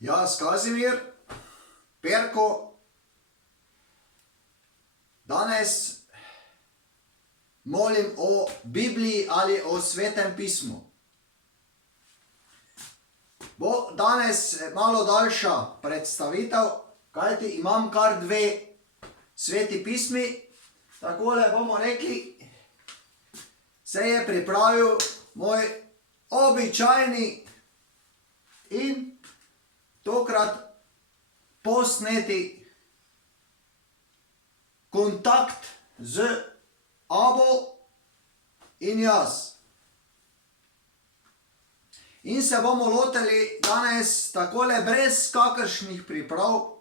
Jaz, Kazimir, Perko, danes molim o Bibliji ali o Svetem pismu. Bo danes malo daljša predstavitev, kajti imam kar dve sveti pismi. Takole bomo rekli, se je pripravil moj običajni in tokrat posneti kontakt z Abo in jaz. In se bomo lotili danes takole brez kakršnih priprav.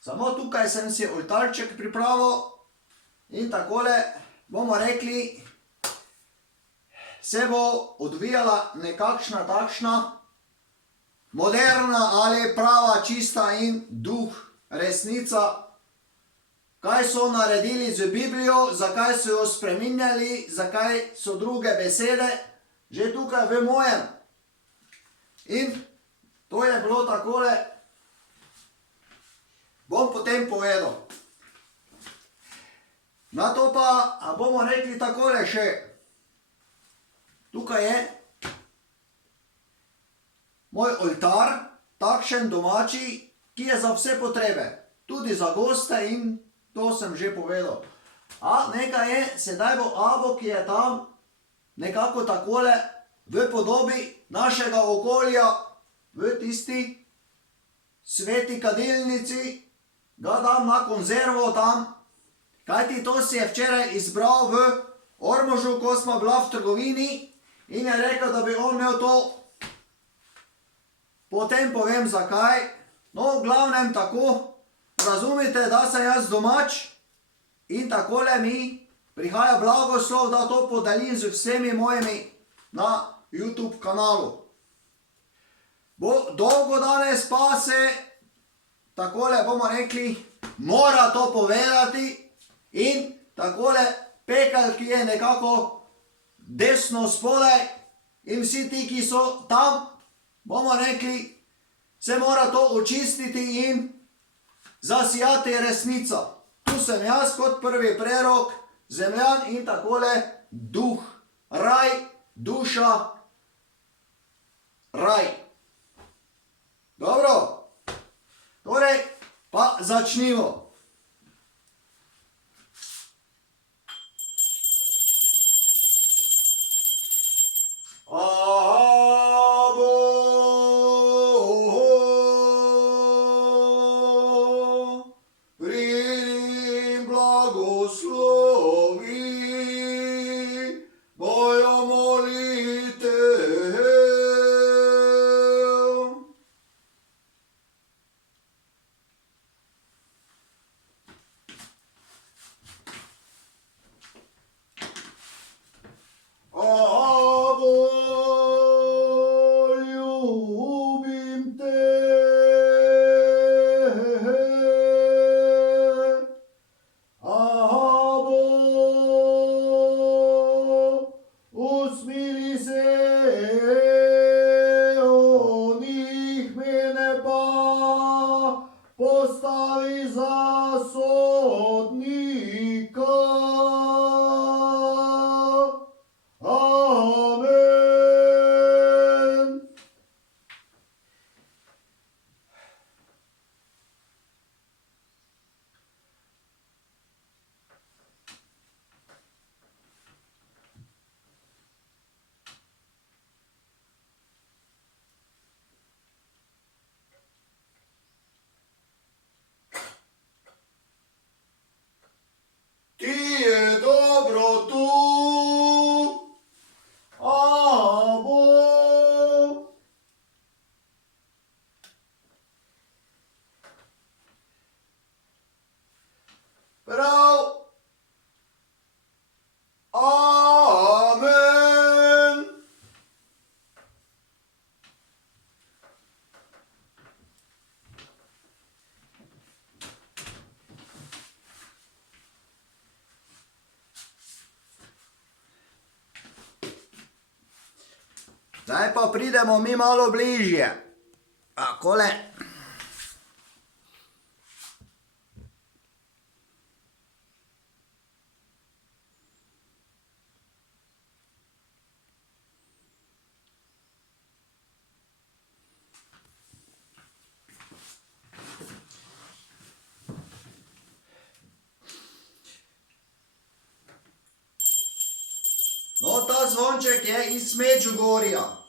Samo tukaj sem si oltarček pripravil in takole bomo rekli, se bo odvijala nekakšna takšna moderna ali prava, čista in duh resnica. Kaj so naredili z Biblijo, zakaj so jo spreminjali, zakaj so druge besede, že tukaj v mojem. In to je bilo takole, bom potem povedal. Na to pa bomo rekli takole še, tukaj je moj oltar, takšen domači, ki je za vse potrebe, tudi za goste in to sem že povedal. A nekaj je, sedaj bo Abo, ki je tam nekako takole v podobi našega okolja, v tisti sveti kadilnici, ga dam na konzervo tam, kajti to si je včeraj izbral v Ormožu, ko smo bila v trgovini in je rekel, da bi on imel to. Potem povem zakaj, no v glavnem tako, razumite, da sem jaz domač in takole mi prihaja blagoslov, da to podelim z vsemi mojimi na YouTube kanalu. Bo dolgo danes pa se, takole bomo rekli, mora to povedati in takole Pekel, ki je nekako desno spodaj in vsi ti, ki so tam, bomo rekli, se mora to očistiti in zasijati resnica. Tu sem jaz kot prvi prerok, zemljan in takole duh, raj, duša, raj. Dobro, torej pa začnimo. Postavi za sodnika. Amen. Ti je dobro tu, Abo. Prav. Amen. Zdaj pa pridemo mi malo bližje. Takole. No, ta zvonček je iz Medžugorja.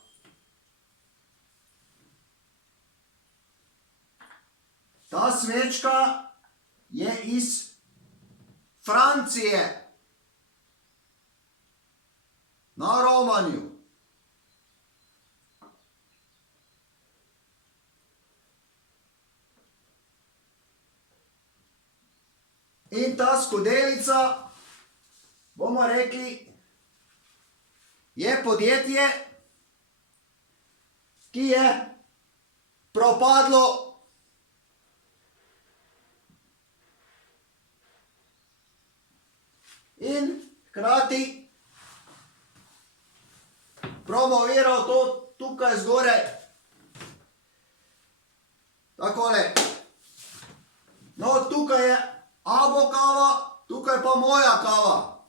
Ta svečka je iz Francije. Na rovanju. In ta skodelica, bomo rekli, je podjetje, ki je propadlo in hkrati promoviral to tukaj zgoraj. Takole. No, tukaj je abo kava, tukaj pa moja kava.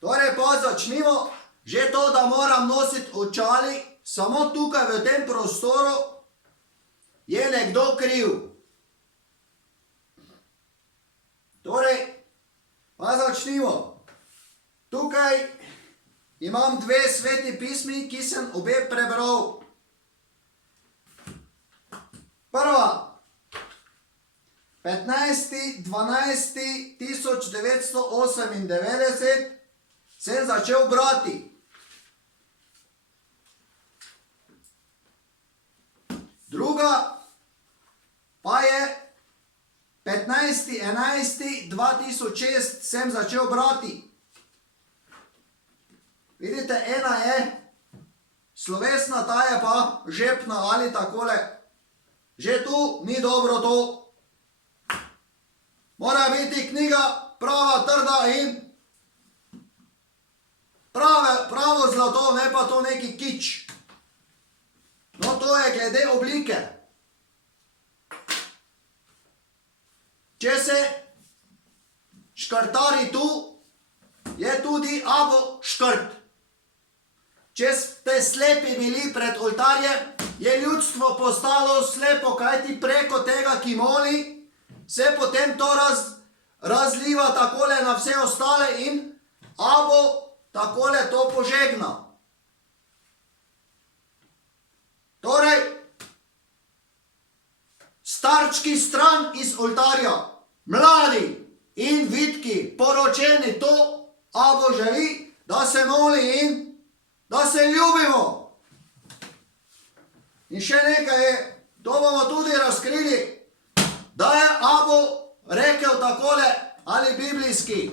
Torej pa začnimo. Že to, da moram nositi očali, samo tukaj v tem prostoru je nekdo kriv. Torej, pa začnimo. Tukaj imam dve sveti pismi, ki sem obe prebral. Prva. 15.12.1998 sem začel brati. Druga pa je 15.11.2006 sem začel brati. Vidite, ena je slovesna, ta je pa žepna ali takole. Že tu ni dobro to. Mora biti knjiga prava, trda in pravo zlato, ne pa to neki kič. No, to je glede oblike. Če se škrtari tu, je tudi abo škrt. Če ste slepi bili pred oltarjem, je ljudstvo postalo slepo, kajti preko tega, ki moli, se potem to razliva takole na vse ostale in abo takole to požegna. Torej, starčki stran iz oltarja, mladi in vitki, poročeni, to abo želi, da se moli in da se ljubimo. In še nekaj je, to bomo tudi razkrili, da je abo rekel takole, ali biblijski,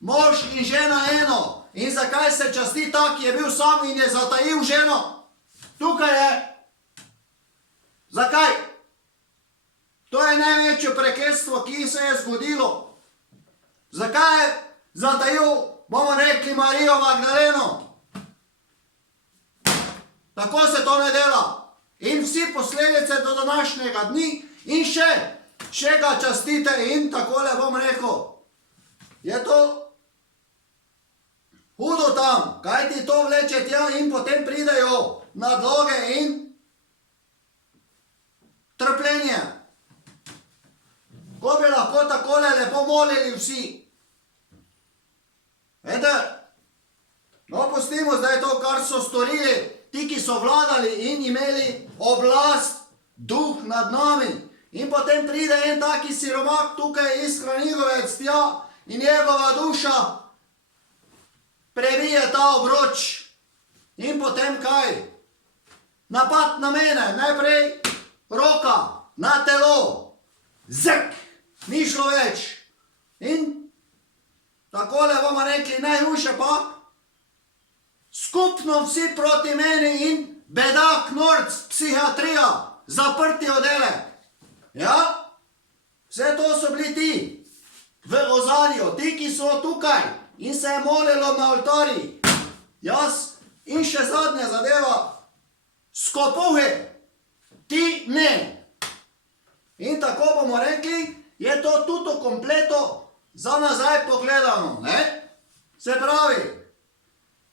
mož in žena eno. In zakaj se časti tak, je bil sam in je zatajil ženo? Tukaj je. Zakaj? To je največje prekletstvo, ki se je zgodilo. Zakaj je zatajil, bomo rekli, Marijo Magdaleno? Tako se to ne dela. In vsi posledice do današnjega dni in še ga častite in takole bom rekel. Je to hudo tam, kaj ti to vleče tja in potem pridejo nadloge in trpljenje. Ko bi lahko takole lepo molili vsi. Vete, no pustimo zdaj to, kar so storili ti, ki so vladali in imeli oblast, duh nad nami. In potem pride en taki siromak tukaj iz Kranigovec tja in njegova duša prebije ta obroč. In potem kaj? Napad na mene, najprej roka, na telo, zek, ni šlo več. In takole bomo rekli, najhujše pa, skupno vsi proti meni in bedak, norc, psihiatrija, zaprti oddelek. Ja, vse to so bili ti, v ozadju, ti, ki so tukaj in se je molilo na oltarji. Jaz in še zadnja zadeva, skopuhi. ti ne. In tako bomo rekli, je to tudi kompleto za nazaj pogledano, ne? Se pravi,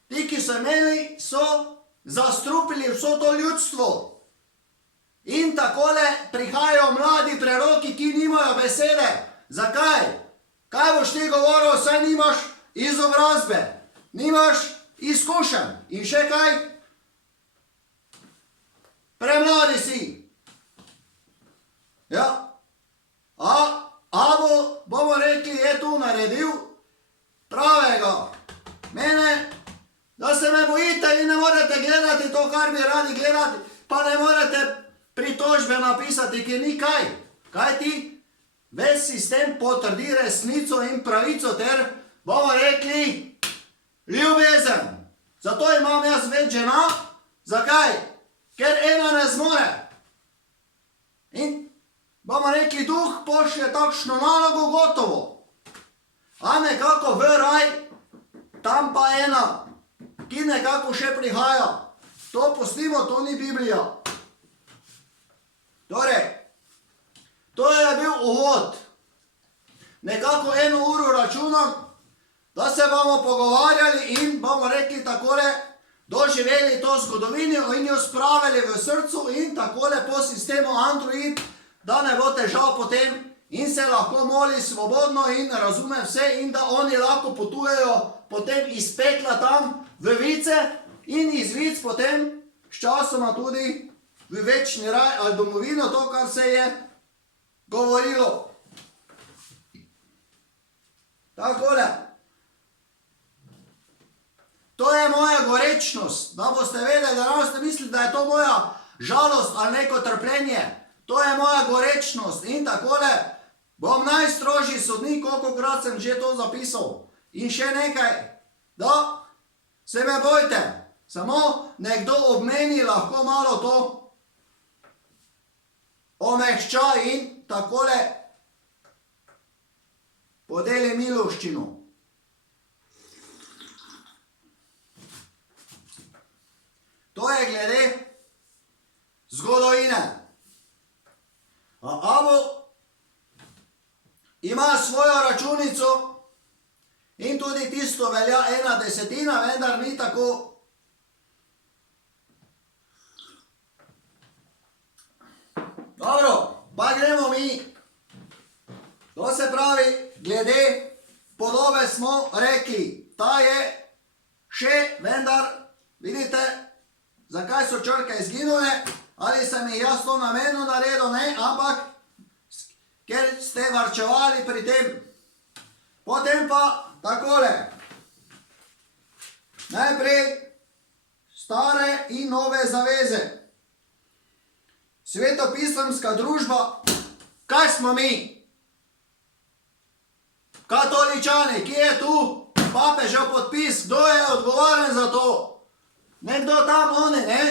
ti, ki so imeli, so zastrupili vso to ljudstvo. In takole prihajajo mladi preroki, ki nimajo besede. Zakaj? Kaj boš ti govoril, saj nimaš izobrazbe, nimaš izkušenj in še kaj? Premladi si. Ja. A bomo rekli, je tu naredil pravega. Mene, da se me bojite in ne morete gledati to, kar bi radi gledati, pa ne morete pritožbe napisati, ki ni kaj. Kaj ti? Ves sistem potrdi resnico in pravico ter, bomo rekli, ljubezen. Zato imam jaz več žena. Zakaj? Ker ena ne zmore. In bomo rekli, duh pošlje takšno nalogo, gotovo. A nekako v raj, tam pa ena, ki nekako še prihaja. To pustimo, to ni Biblija. Torej, to je bil uvod. Nekako 1 uro računam, da se bomo pogovarjali in bomo rekli takole, doživeli to zgodovino in jo spravili v srcu in takole po sistemu Android, da ne bo težav potem in se lahko moli svobodno in razume vse in da oni lahko potujejo potem iz pekla tam v vice in iz vic potem s časoma tudi v večni raj ali domovino, to, kar se je govorilo. Takole. To je moja gorečnost, da boste vedeli, da ne boste mislili, da je to moja žalost ali neko trpljenje. To je moja gorečnost in takole bom najstrožji sodnik, kolikokrat sem že to zapisal. In še nekaj, da se me bojte, samo nekdo ob meni lahko malo to omehča in takole podeli miloščino. To je glede zgodovine. Abo ima svojo računico in tudi tisto velja 1/10, vendar ni tako. Dobro, pa gremo mi. To se pravi, glede podobe smo rekli, ta je še, vendar, vidite, zakaj so črke izginule, ali sem jih jaz to namenno naredil, ne, ampak, ker ste varčevali pri tem. Potem pa takole. Najprej stare in nove zaveze. Svetopisemska družba, kaj smo mi? Katoličani, kje je tu papežev podpis, kdo je odgovoren za to? Nekdo tam, oni, ne?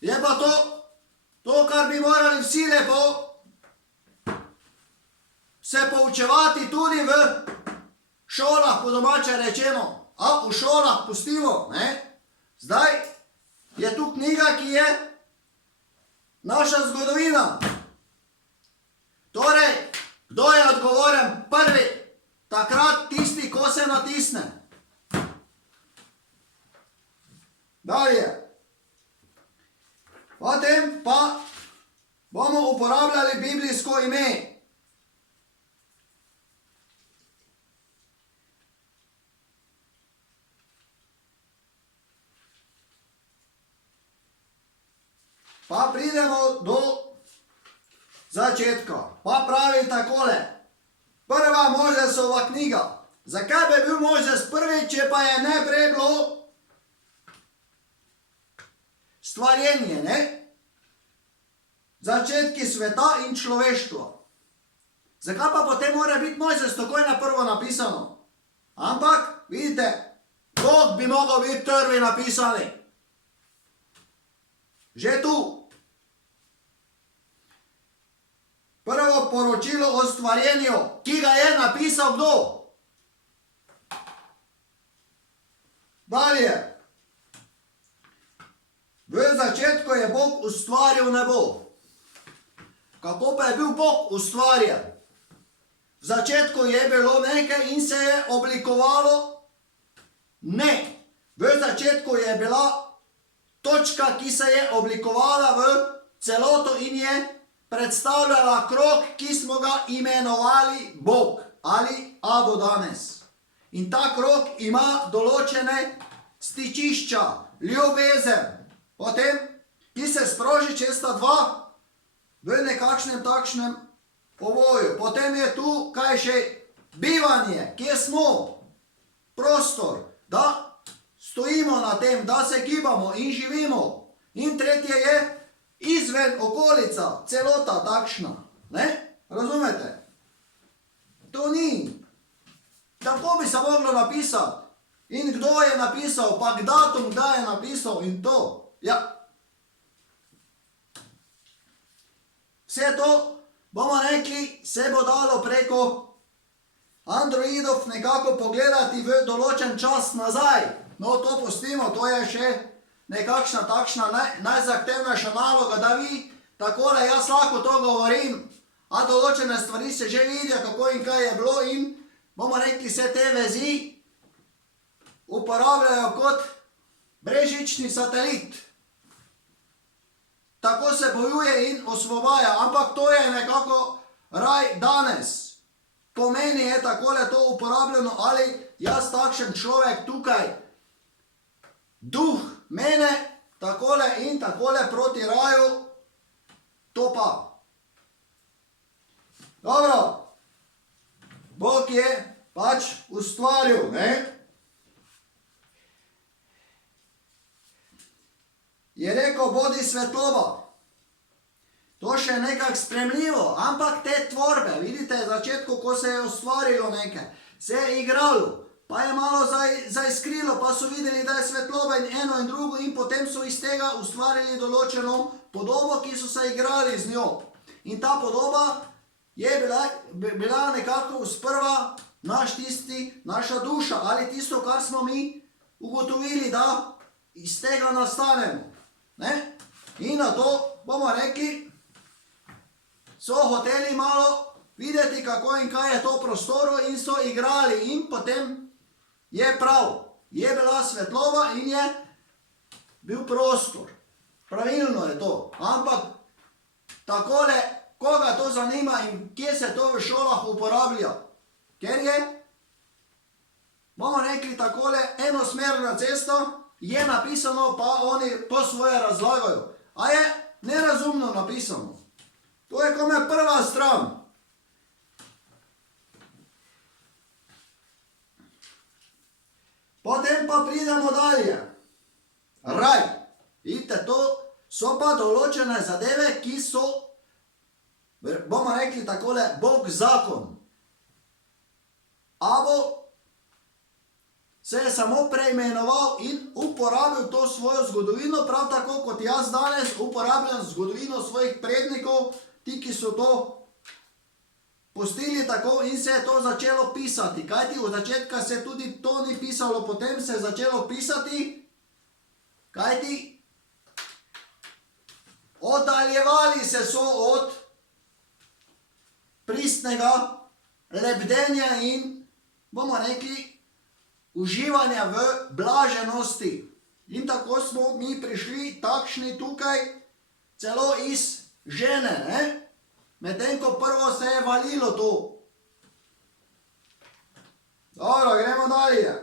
Je pa to, kar bi morali vsi lepo se poučevati tudi v šolah, po domače rečemo. A v šolah pustimo, ne? Zdaj je tu knjiga, ki je naša zgodovina. Torej, kdo je odgovoren prvi? Takrat tisti, ko se natisne. Dalje. Potem pa bomo uporabljali biblijsko ime. Pa pridemo do začetka. Pa pravi takole. Prva Mojzesova knjiga. Zakaj bi bil Mojzes prvi, če pa je najprej bilo stvarjenje, ne? Začetki sveta in človeštva. Zakaj pa potem mora biti Mojzes takoj na prvo napisano? Ampak, vidite, Bog bi mogel biti prvi napisani. Že tu. Prvo poročilo o stvarjenju, ki ga je napisal kdo? Dalje. V V začetku je Bog ustvaril nebo. Kako pa je bil Bog ustvarjen? V začetku je bilo nekaj in se je oblikovalo? Ne. V začetku je bila točka, ki se je oblikovala v celoto in je predstavljala krog, ki smo ga imenovali Bog ali Abo danes. In ta krog ima določene stičišča, ljubezen, potem, ki se sproži, če sta dva v nekakšnem takšnem povoju. Potem je tu, kaj še, bivanje, kje smo, prostor, da stojimo na tem, da se gibamo in živimo. In tretje je izven okolica, celota takšna. Ne? Razumete? To ni. Tako bi se moglo napisati. In kdo je napisal, pa datum, kdaj je napisal in to. Ja. Vse to, bomo rekli, se bo dalo preko androidov nekako pogledati v določen čas nazaj. No, to pustimo, to je še nekakšna takšna najzahtevnejša naloga, da vi takole, jaz lahko to govorim, a določene stvari se že vidijo, kako in kaj je bilo in bomo rekli, se te vezi uporabljajo kot brezžični satelit. Tako se bojuje in osvobaja, ampak to je nekako raj danes. Pomeni je takole to uporabljeno, ali jaz takšen človek tukaj, duh mene, takole in takole proti raju, to pa. Dobro, Bog je pač ustvaril, ne? Je rekel, bodi svetloba. To še nekako spremljivo, ampak te tvorbe, vidite, v začetku, ko se je ustvarilo nekaj, se je igralo, pa je malo zaiskrilo, pa so videli, da je svetloba in eno in drugo in potem so iz tega ustvarili določeno podobo, ki so se igrali z njo. In ta podoba je bila nekako sprva naša duša ali tisto, kar smo mi ugotovili, da iz tega nastanemo. Ne? In na to bomo rekli, so hoteli malo videti, kako in kaj je to prostoru in so igrali in potem je prav, je bila svetloba in je bil prostor. Pravilno je to, ampak takole, koga to zanima in kje se to v šolah uporablja, ker je, bomo rekli takole, enosmerna cesta, je napisano, pa oni po svoje razlagajo. A je nerazumno napisano. To je kome prva stran. Potem pa pridemo dalje. Raj. Vidite, to so pa določene zadeve, ki so, bomo rekli takole, Bog zakon. Abo se je samo preimenoval in uporabil to svojo zgodovino, prav tako kot jaz danes uporabljam zgodovino svojih prednikov, ti, ki so to pustili tako in se je to začelo pisati. Kajti od začetka se tudi to ni pisalo, potem se je začelo pisati, kajti oddaljevali se so od pristnega lebdenja in, bomo rekli, uživanja v blaženosti. In tako smo mi prišli takšni tukaj celo iz žene, ne? Medtem ko prvo se je valilo to. Dobro, gremo dalje.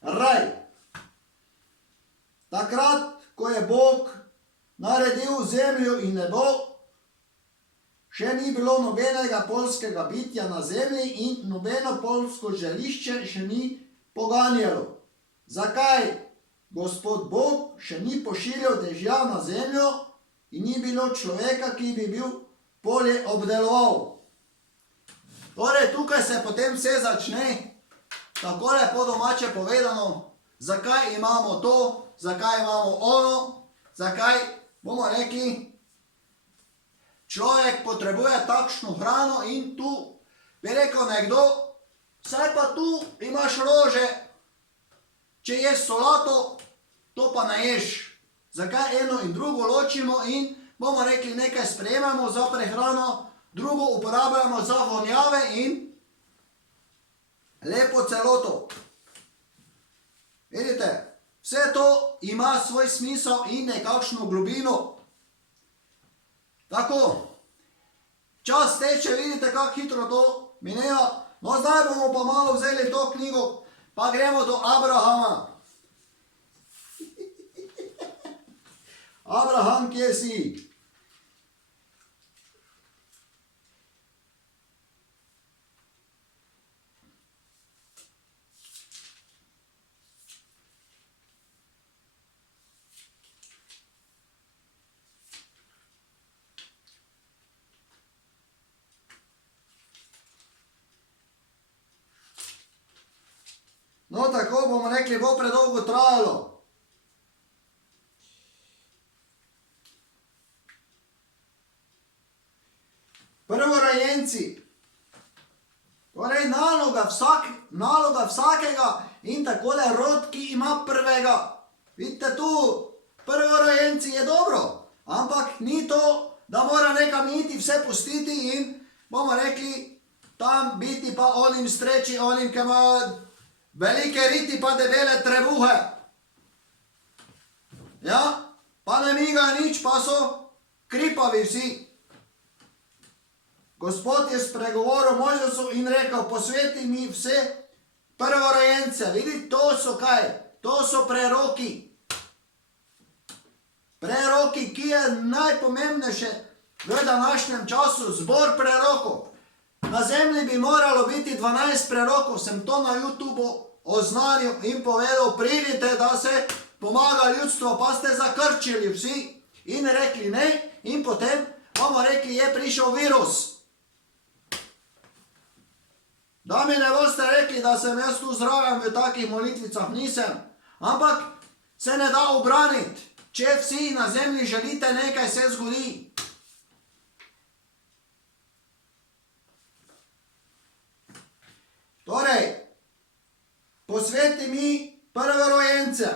Raj. Takrat, ko je Bog naredil zemljo in nebo, še ni bilo nobenega poljskega bitja na zemlji in nobeno poljsko žarišče še ni poganjalo. Zakaj? Gospod Bog še ni pošiljal dežja na zemljo in ni bilo človeka, ki bi bil polje obdeloval. Torej, tukaj se potem vse začne, takole po domače povedano, zakaj imamo to, zakaj imamo ono, zakaj, bomo rekli, človek potrebuje takšno hrano in tu bi rekel nekdo, saj pa tu imaš rože, če ješ solato, to pa ne ješ. zakaj eno in drugo ločimo in bomo rekli, nekaj sprejemamo za prehrano, drugo uporabljamo za vonjave in lepo celoto. Vidite, vse to ima svoj smisel in nekakšno globino. Tako, čas teče, vidite, kako hitro to mineva. No, zdaj bomo pa malo vzeli to knjigo, pa gremo do Abrahama. Abraham, kje si? No, tako bomo rekli, bo predolgo trajalo. Prvorojenci. Torej, naloga vsakega in takole rod, ki ima prvega. Vidite tu, prvorojenci je dobro, ampak ni to, da mora nekam iti, vse pustiti in bomo rekli, tam biti pa onim streči, onim, ki ima velike riti pa debele trebuhe. Ja, pa ne miga nič, pa so kripavi vsi. Gospod je spregovoril Mojzesu in rekel, posveti mi vse prvorojence. Vidite, to so kaj? To so preroki. Preroki, ki je najpomembnejše v današnjem času, zbor prerokov. Na zemlji bi moralo biti 12 prerokov, sem to na YouTubeu oznanil in povedal, pridite, da se pomaga ljudstvo, pa ste zakrčili vsi in rekli ne, in potem bomo rekli, je prišel virus. Da mi ne boste rekli, da sem jaz tu zraven v takih molitvicah, nisem, ampak se ne da obraniti, če vsi na zemlji želite, nekaj se zgodi. Torej, posveti mi prvorojence.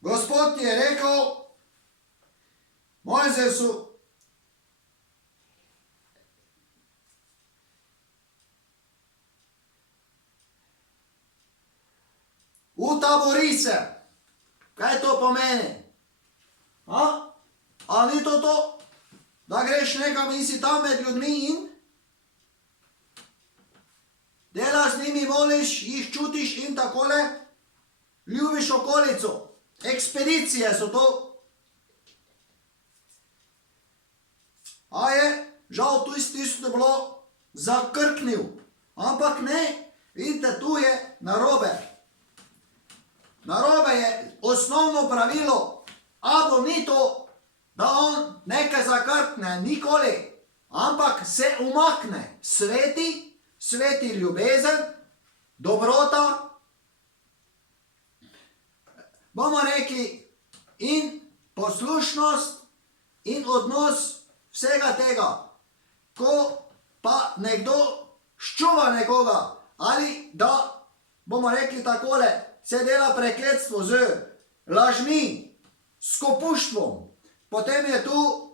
Gospod je rekel Mojzesu, utabori se. Kaj to pomeni? Ali ni to, da greš nekam in si tam med ljudmi in delaš z njimi, moliš, jih čutiš in takole ljubiš okolico. Ekspedicije so to. A je, žal tu isto bilo zakrknil. Ampak ne, vidite, tu je narobe. Narobe je osnovno pravilo, abo ni to, da on nekaj zakrkne, nikoli, ampak se umakne. Sveti ljubezen, dobrota, bomo rekli, in poslušnost in odnos vsega tega. Ko pa nekdo ščuva nekoga, ali da, bomo rekli takole, se dela prekletstvo z lažmi, s kopuštvom, potem je tu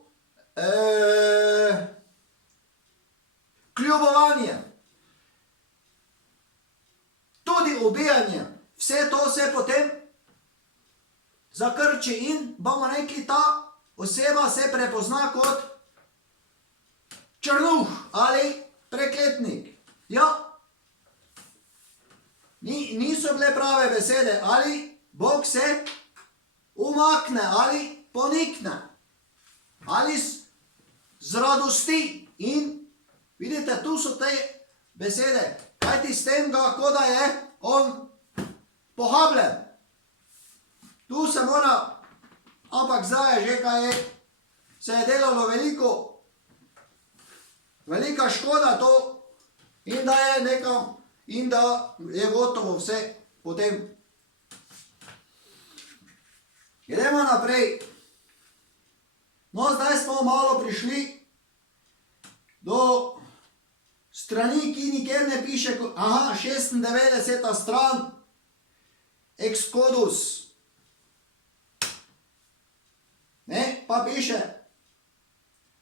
kljubovanje, tudi ubijanje, vse to se potem zakrči in bomo rekli, ta oseba se prepozna kot črnuh ali prekletnik. Ja, niso bile prave besede, ali Bog se umakne ali ponikne, ali z radosti. In vidite, tu so te besede, kajti s tem ga, kot da je on pohabljen. Tu se mora, ampak zdaj je že kaj je, se je delalo velika škoda to, in da je nekam, in da je gotovo vse potem. Gremo naprej. No, zdaj smo malo prišli do strani, ki nikjer ne piše, aha, 96. stran, Exodus. Ne, pa piše,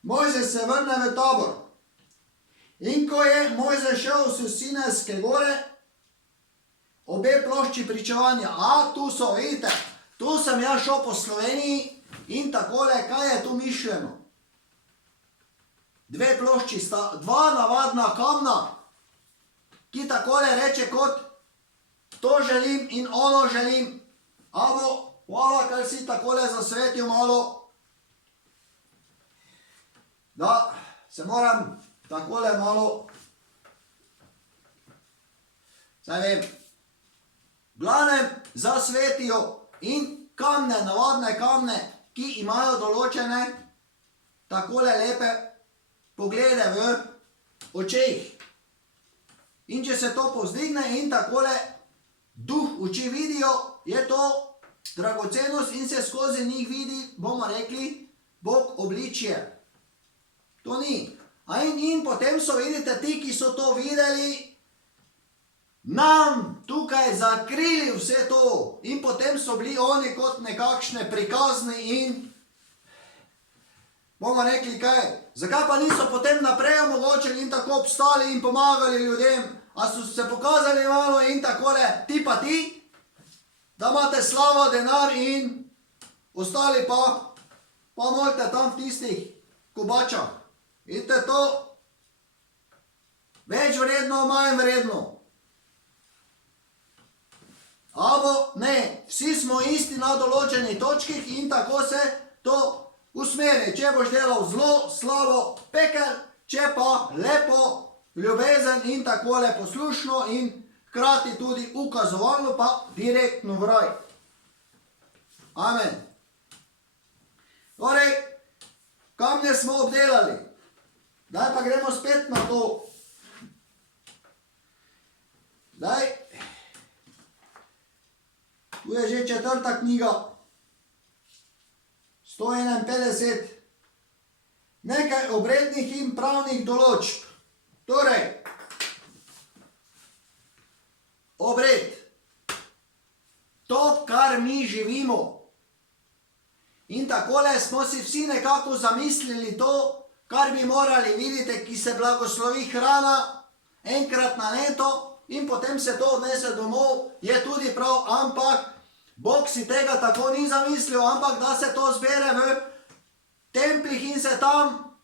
Mojzes se vrne v tabor. In ko je Mojzes šel s Sinajske gore, obe plošči pričevanja, a tu so, vidite, tu sem jaz šel po Sloveniji in takole, kaj je tu mišljeno? Dve plošči sta, dva navadna kamna, ki takole reče kot to želim in ono želim. Abo, hvala, kar si takole zasvetil malo, da se moram takole malo, saj vem, glavnem zasvetijo in kamne, navadne kamne, ki imajo določene takole lepe poglede v očeh. In če se to povzdigne in takole duh oči vidijo, je to dragocenost in se skozi njih vidi, bomo rekli, Bog obličje. To ni. In potem so, vidite, ti, ki so to videli, nam tukaj zakrili vse to. In potem so bili oni kot nekakšne prikazni in bomo rekli kaj. Zakaj pa niso potem naprej omogočili in tako obstali in pomagali ljudem? A so se pokazali malo in takole, ti pa ti, da imate slavo, denar in ostali pa molite tam v tistih kobačah. Vidite to? Več vredno, manj vredno. Abo ne, vsi smo isti na določeni točkih in tako se to usmeri. Če boš delal zlo, slavo, pekel, če pa lepo, ljubezen in takole poslušno in hkrati tudi ukazovalno pa direktno v raj. Amen. Torej, kamne smo obdelali. Zdaj pa gremo spet na to. Zdaj, tu je že 4. knjiga, 151, nekaj obrednih in pravnih določb. Torej, obred, to, kar mi živimo. In takole smo si vsi nekako zamislili to, kar bi morali, vidite, ki se blagoslovi hrana enkrat na leto in potem se to odnese domov, je tudi prav, ampak Bog si tega tako ni zamislil, ampak da se to zbere v templih in se tam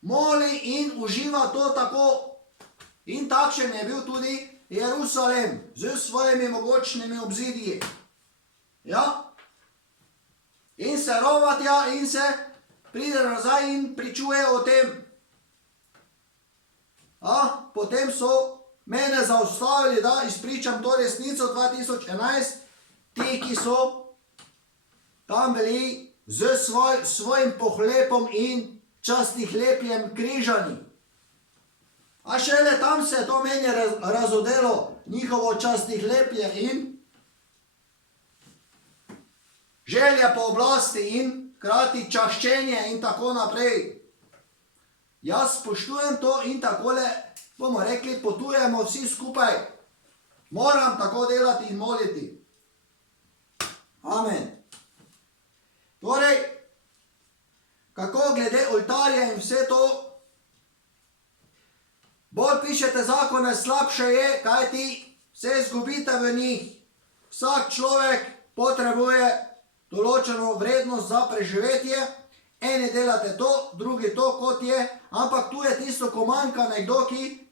moli in uživa to tako. In takšen je bil tudi Jerusalem z svojimi mogočnimi obzidji. Ja? In se rova tja in se pride nazaj in pričuje o tem. Potem so mene zaustavili, da izpričam to resnico 2011, ti, ki so tam bili z svojim pohlepom in častihlepljem križani. A šele tam se to meni razodelo, njihovo častihleplje in želja po oblasti in hkrati čaščenje in tako naprej. Jaz spoštujem to in takole, bomo rekli, potujemo vsi skupaj. Moram tako delati in moliti. Amen. Torej, kako glede oltarja in vse to, bolj pišete zakone, slabše je, kaj ti se izgubite v njih. Vsak človek potrebuje določeno vrednost za preživetje. Eni delate to, drugi to, kot je, ampak tu je tisto, ko manjka nekdo, ki,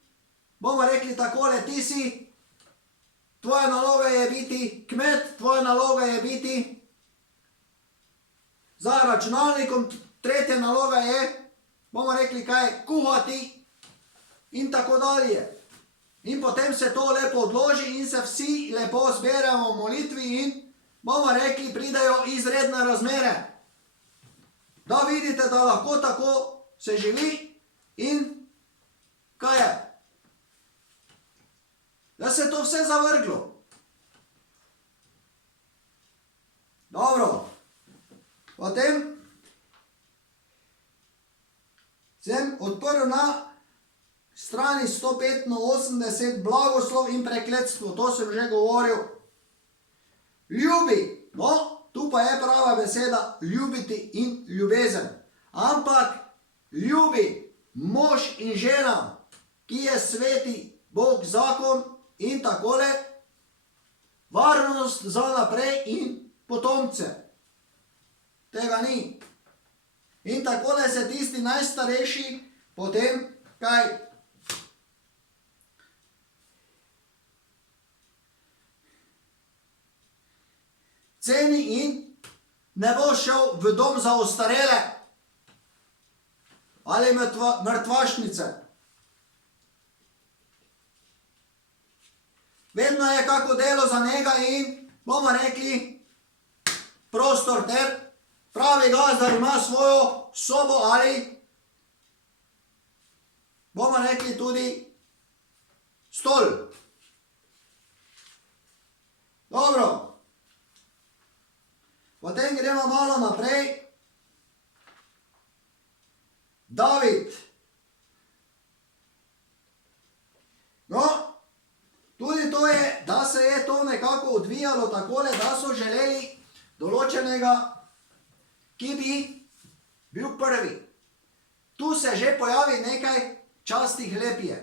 bomo rekli takole, ti si, tvoja naloga je biti kmet, tvoja naloga je biti za računalnikom, tretja naloga je, bomo rekli kaj, kuhati in tako dalje. In potem se to lepo odloži in se vsi lepo zberemo v molitvi in, bomo rekli, pridejo izredne razmere. Da vidite, da lahko tako se živi in kaj je? Da se to vse zavrglo. Dobro. Potem sem odprl na strani 185 blagoslov in prekletstvo, to sem že govoril. Ljubi, no, tu pa je prava beseda ljubiti in ljubezen. Ampak ljubi mož in žena, ki je sveti Bog zakon in takole varnost za naprej in potomce. Tega ni. In takole se tisti najstarejši potem kaj? Ceni in ne bo šel v dom za ostarele ali mrtvašnice. Vedno je kako delo za njega in bomo rekli prostor ter pravi gazda ima svojo sobo ali bomo rekli tudi stol. Dobro. Potem gremo malo naprej. David. No, tudi to je, da se je to nekako odvijalo takole, da so želeli določenega, ki bi bil prvi. Tu se že pojavi nekaj častih lepje.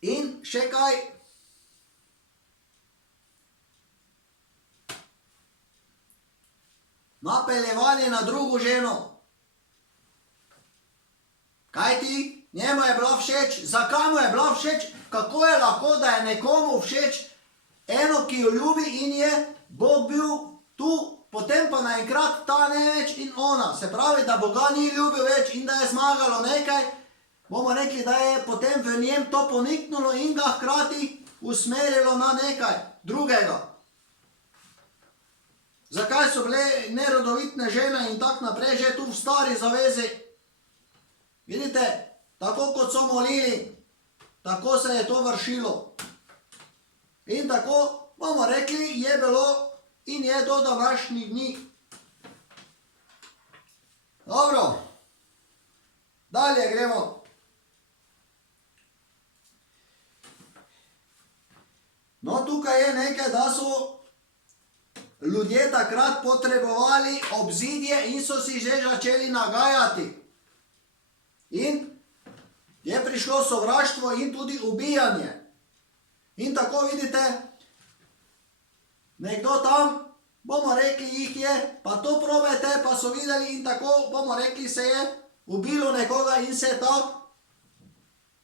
In še kaj? Napeljevanje na drugo ženo. Kaj ti? Njemu je bila všeč. Zakaj mu je bila všeč? Kako je lahko, da je nekomu všeč eno, ki jo ljubi in je Bog bil tu, potem pa naenkrat ta ne več in ona. Se pravi, da Boga ni ljubil več in da je zmagalo nekaj. Bomo rekli, da je potem v njem to poniknulo in ga hkrati usmerilo na nekaj drugega. Zakaj so bile nerodovitne žene in tak naprej že tu v stari zavezi? Vidite, tako kot so molili, tako se je to vršilo. In tako, bomo rekli, je bilo in je do današnjih dni. Dobro, dalje gremo. No, tukaj je nekaj, da so ljudje takrat potrebovali obzidje in so si že začeli nagajati. In je prišlo sovraštvo in tudi ubijanje. In tako vidite, nekdo tam, bomo rekli, jih je, pa to probajte, pa so videli in tako, bomo rekli, se je ubilo nekoga in se je ta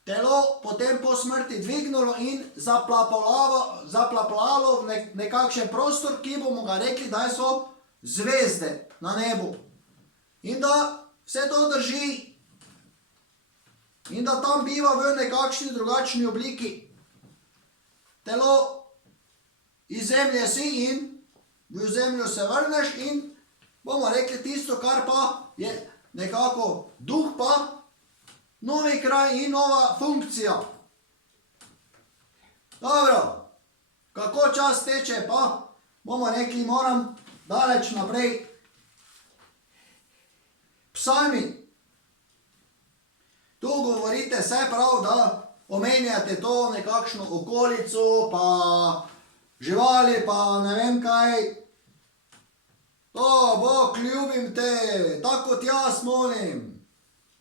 telo potem po smrti dvignilo in zaplapolalo v nekakšen prostor, ki bomo ga rekli, da so zvezde na nebu. In da vse to drži. In da tam biva v nekakšni drugačni obliki. Telo iz zemlje si in v zemljo se vrneš in bomo rekli tisto, kar pa je nekako duh pa novi kraj in nova funkcija. Dobro, kako čas teče pa, bomo rekli, moram daleč naprej. Psalmi. Tu govorite se prav, da omenjate to nekakšno okolico, pa živali, pa ne vem kaj. O, Bog, ljubim te, tako kot jaz molim.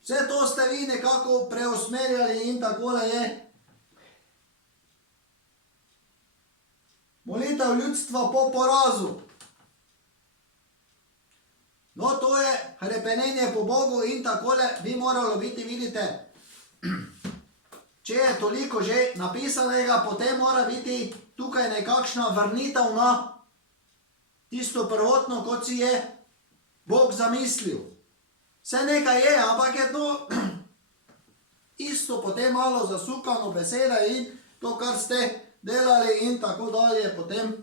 Vse to ste vi nekako preusmerjali in takole je. Molitev ljudstva po porazu. No, to je hrepenenje po Bogu in takole bi moralo biti, vidite. Če je toliko že napisanega, potem mora biti tukaj nekakšna vrnitev na tisto prvotno, kot si je Bog zamislil. Vse nekaj je, ampak je to isto potem malo zasukano beseda in to, kar ste delali in tako dalje potem.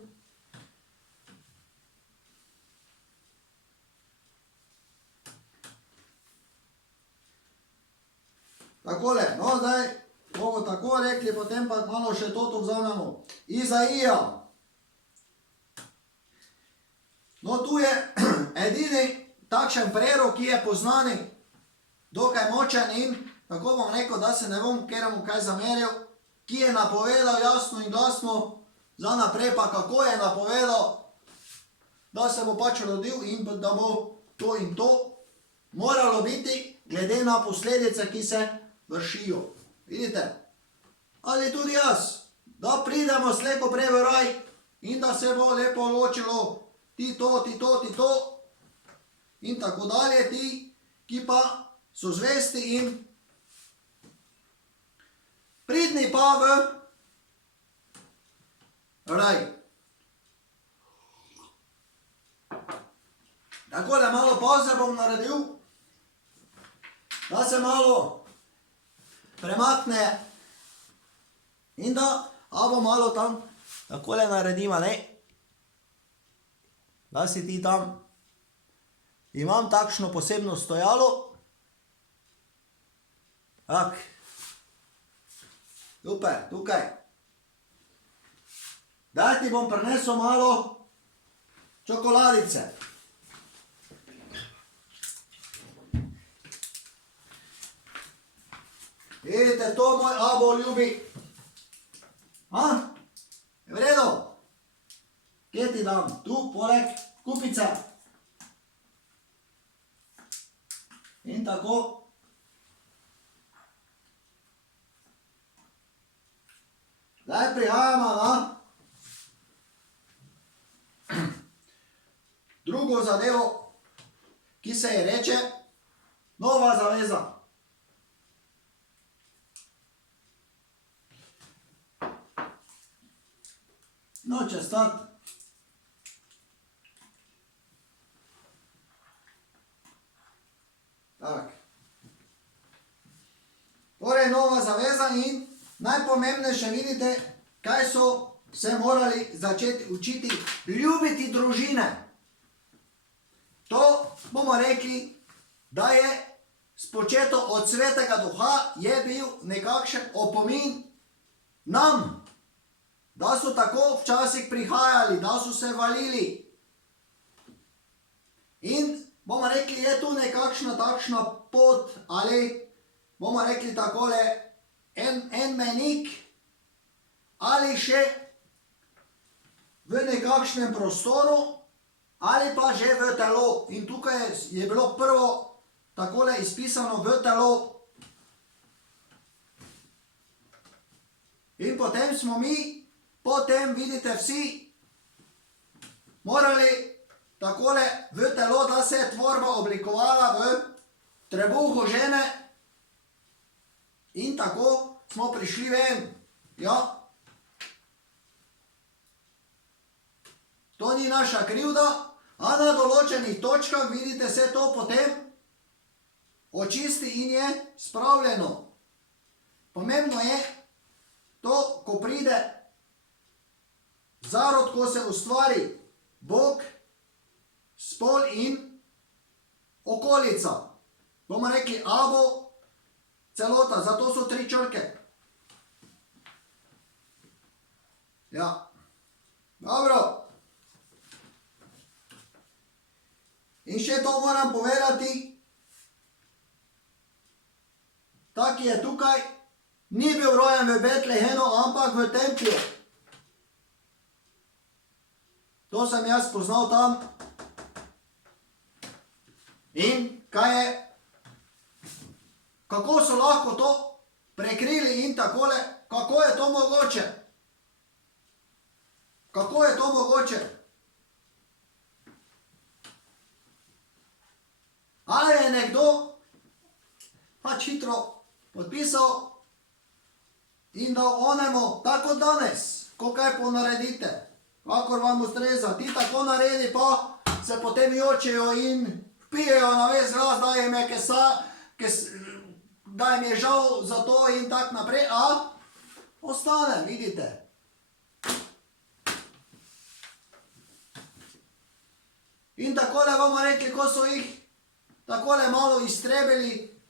Takole, no zdaj bomo tako rekli, potem pa malo še toto vzamemo. Izaija. No tu je edini takšen prerok, ki je poznani, dokaj močen in, tako bom rekel, da se ne bom keremu kaj zameril, ki je napovedal jasno in glasno, za naprej pa kako je napovedal, da se bo pač rodil in da bo to in to moralo biti, glede na posledice, ki se vršijo. Vidite? Ali tudi jaz, da pridemo slej ko prej v raj in da se bo lepo ločilo ti to, ti to, ti to in tako dalje, ti, ki pa so zvesti in pridni pa v raj. Tako da malo pauze bom naredil, da se malo premakne in da bo malo tam takole naredim, ne? Da si ti tam, imam takšno posebno stojalo, tak, super, tukaj, da ti bom prinesel malo čokoladice. Vidite, to moj abo ljubi. Je v redu? Kje ti dam? Tu, poleg kupice. In tako. Zdaj prihajamo na drugo zadevo, ki se je reče Nova zaveza. Noče stati. Tak. Torej, Nova zaveza in najpomembnejše vidite, kaj so se morali začeti učiti, ljubiti družine. To bomo rekli, da je spočeto od Svetega Duha, je bil nekakšen opomin nam, da so tako včasih prihajali, da so se valili. In bomo rekli, je tu nekakšna takšna pot, ali bomo rekli takole, en menik, ali še v nekakšnem prostoru, ali pa že v telo. In tukaj je bilo prvo takole izpisano v telo. In potem smo mi, potem vidite vsi, morali takole v telo, da se je tvorba oblikovala v trebuhu žene in tako smo prišli ven. Ja. To ni naša krivda, a na določenih točkah vidite se to potem očisti in je spravljeno. Pomembno je to, ko pride zarod, ko se ustvari Bog, spol in okolica. Bomo rekli abo, celota, zato so 3 črke. Ja, dobro. In še to moram povedati, tak je tukaj, ni bil rojen v Betlehenu, ampak v templju. To sem jaz poznal tam. In kaj je, kako so lahko to prekrili in takole, kako je to mogoče? Kako je to mogoče? Ali je nekdo pač hitro podpisal in dal onemu, tako danes, ko kaj ponaredite, kakor vam ustreza, ti tako naredi, pa se potem jočejo in pijejo na ves glas, da jim je, da jim je žal za to in tak naprej, a ostane, vidite. In takole bomo rekli, ko so jih takole malo iztrebili,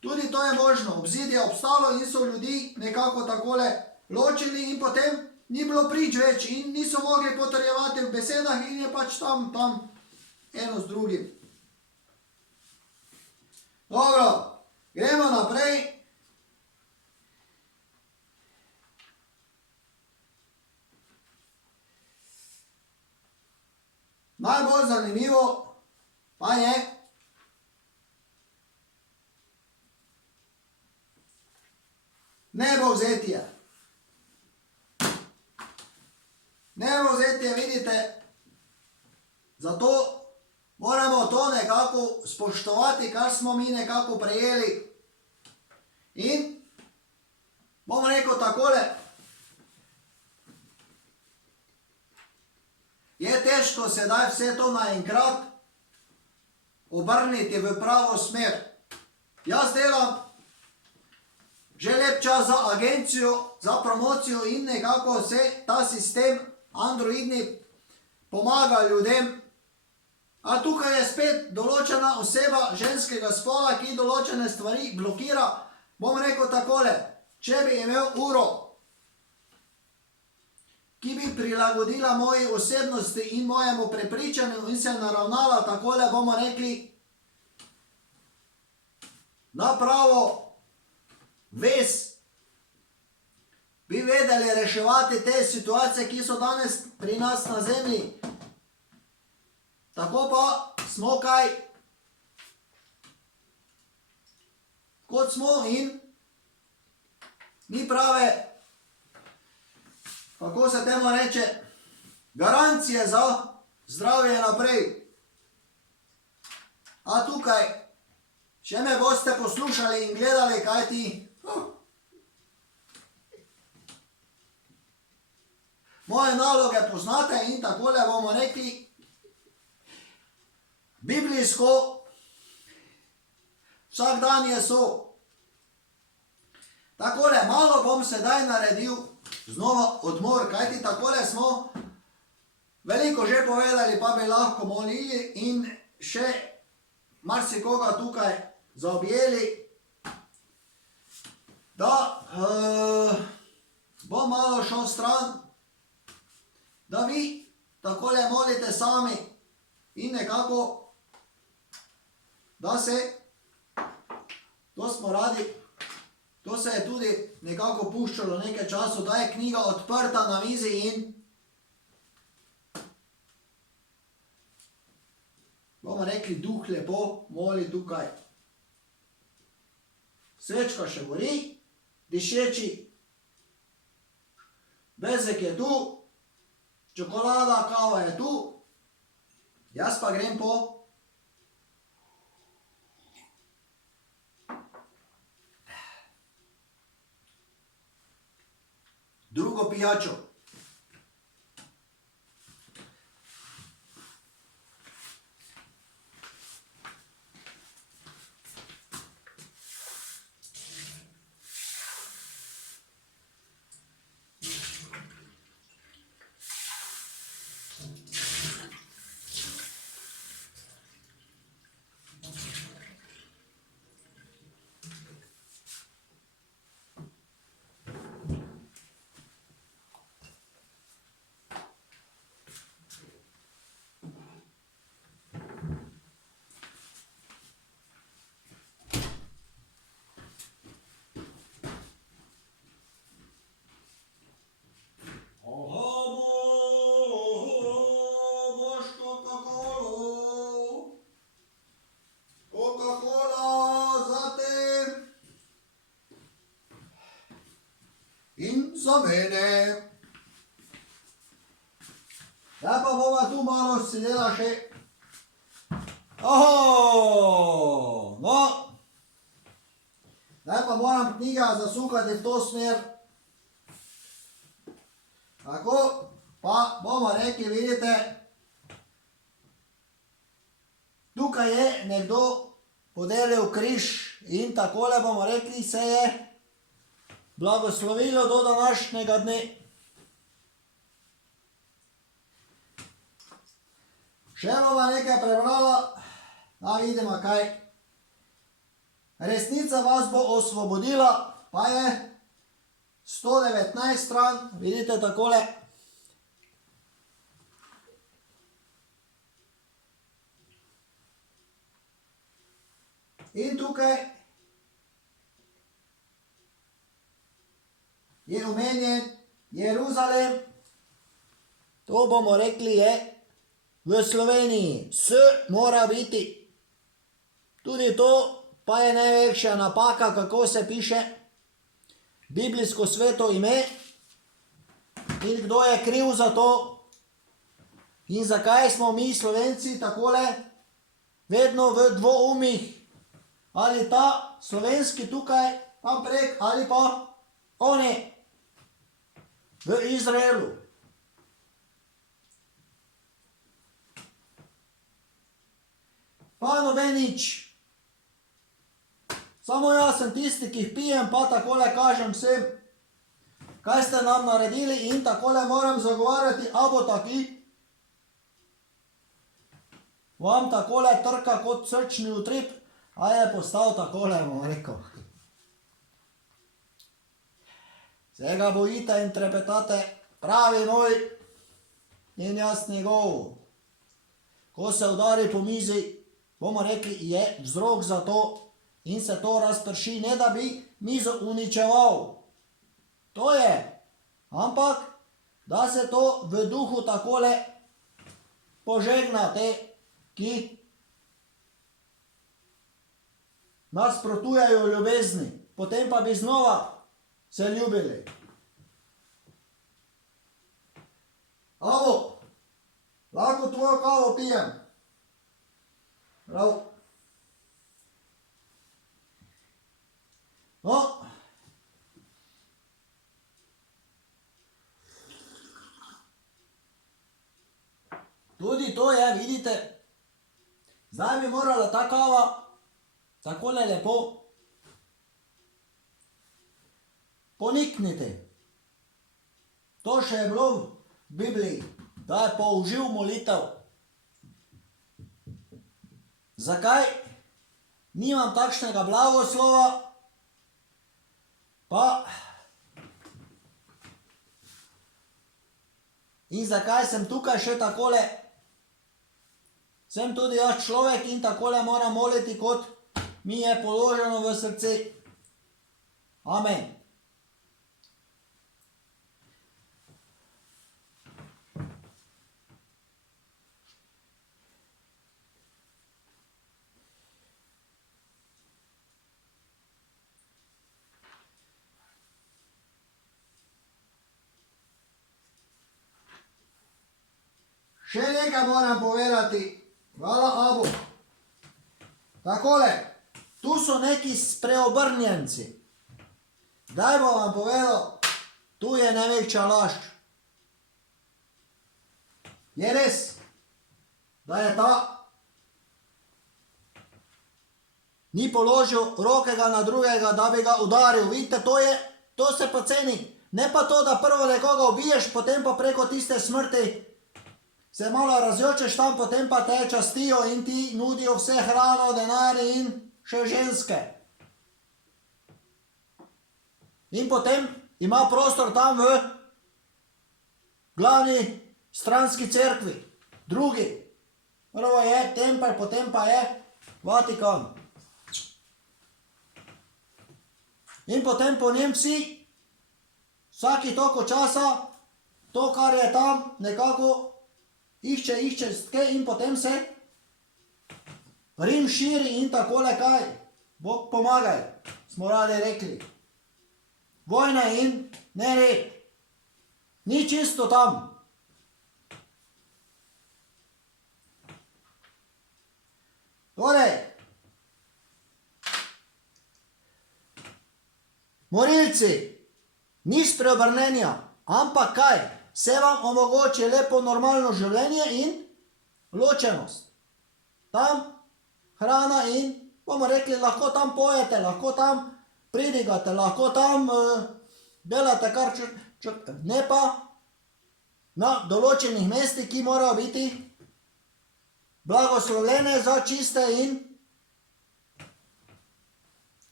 tudi to je možno, obzidje obstalo in so ljudi nekako takole ločili in potem ni bilo prič več in niso mogli potrjevati v besedah in je pač tam eno z drugim. Dobro, gremo naprej. Najbolj zanimivo pa je nebovzetje. Nebovzetje, vidite, zato moramo to nekako spoštovati, kar smo mi nekako prejeli. In bom rekel takole, je težko sedaj vse to naenkrat obrniti v pravo smer. Jaz delam že lep čas za agencijo, za promocijo in nekako vse ta sistem androidni pomaga ljudem. A tukaj je spet določena oseba ženskega spola, ki določene stvari blokira. Bom rekel takole, če bi imel uro, ki bi prilagodila moji osebnosti in mojemu prepričanju in se naravnala takole, bomo rekli, na pravo vez, bi vedeli reševati te situacije, ki so danes pri nas na zemlji. Tako pa smo kaj, kot smo in ni prave, kako se temu reče, garancije za zdravje naprej. A tukaj, če me boste poslušali in gledali, kaj ti, moje naloge poznate in takole bomo rekli, biblijsko, vsak dan je so. Takole, malo bom sedaj naredil znova odmor, kajti takole smo veliko že povedali, pa bi lahko molili in še marsikoga tukaj zaobjeli, da bom malo šel stran, da vi takole molite sami in nekako, da se, to smo radi, to se je tudi nekako puščalo nekaj času, da je knjiga odprta na mizi in bomo rekli, duh lepo moli tukaj. Svečka še gori, dišeči, bezek je tu, čokolada, kava je tu, jaz pa grem po drugo pijačo. Za mene. Ja pa bova tu malo sedela še. No. Zdaj pa moram knjiga zasukati v to smer. Tako, pa bomo rekli, vidite, tukaj je nekdo podelil križ in takole bomo rekli, se je blagoslovilo do današnjega dne. Še bova nekaj prebrala, da vidimo kaj. Resnica vas bo osvobodila, pa je 119 stran, vidite takole. In tukaj je omenjen Jeruzalem, to bomo rekli je v Sloveniji, S mora biti. Tudi to pa je največja napaka, kako se piše biblijsko sveto ime in kdo je kriv za to in zakaj smo mi Slovenci takole vedno v dvoumih, ali ta slovenski tukaj tam prek ali pa oni v Izraelu. Pa nobenič. Samo jaz sem tisti, ki jih pijem, pa takole kažem vsem, kaj ste nam naredili in takole moram zagovarjati, a bo taki. Vam takole trka kot srčni utrip, a je postal takole, bom rekel. Se ga bojite in trepetate, pravi moj in jaz njegov. Ko se udari po mizi, bomo rekli, je vzrok za to in se to razprši, ne da bi mizo uničeval. To je, ampak da se to v duhu takole požegna te, ki nasprotujejo ljubezni, potem pa bi znova se ljubili. Avo, lahko tvojo kavo pijem. Prav. No. Tudi to je, vidite, zdaj bi morala ta kava takole lepo ponikniti. To še je bilo v Bibliji, da je použil molitev. Zakaj nimam takšnega blagoslova, pa in zakaj sem tukaj še takole, sem tudi jaz človek in takole moram moliti, kot mi je položeno v srce. Amen. Še nekaj moram povedati. Hvala Abu. Takole, tu so neki spreobrnjenci. Daj bom vam povedal, tu je največja laž. Je res, da je ta ni položil rokega na drugega, da bi ga udaril. Vidite, to se pa ceni. Ne pa to, da prvo nekoga ubiješ, potem pa preko tiste smrti se malo razjočeš tam, potem pa te častijo in ti nudijo vse hrano, denar in še ženske. In potem ima prostor tam v glavni stranski cerkvi. Drugi. Prvo je tempelj, potem pa je Vatikan. In potem po njem vsi, vsaki toliko časa, to, kar je tam, nekako išče in potem se Rim širi in takole kaj. Bog pomagaj, smo radi rekli. Vojna in nered. Ni čisto tam. Torej, morilci, ni spreobrnenja, ampak kaj? Se vam omogoči lepo normalno življenje in ločenost. Tam hrana in, bomo rekli, lahko tam pojete, lahko tam pridigate, lahko tam delate kar ne pa na določenih mestih, ki morajo biti blagoslovljene za čiste in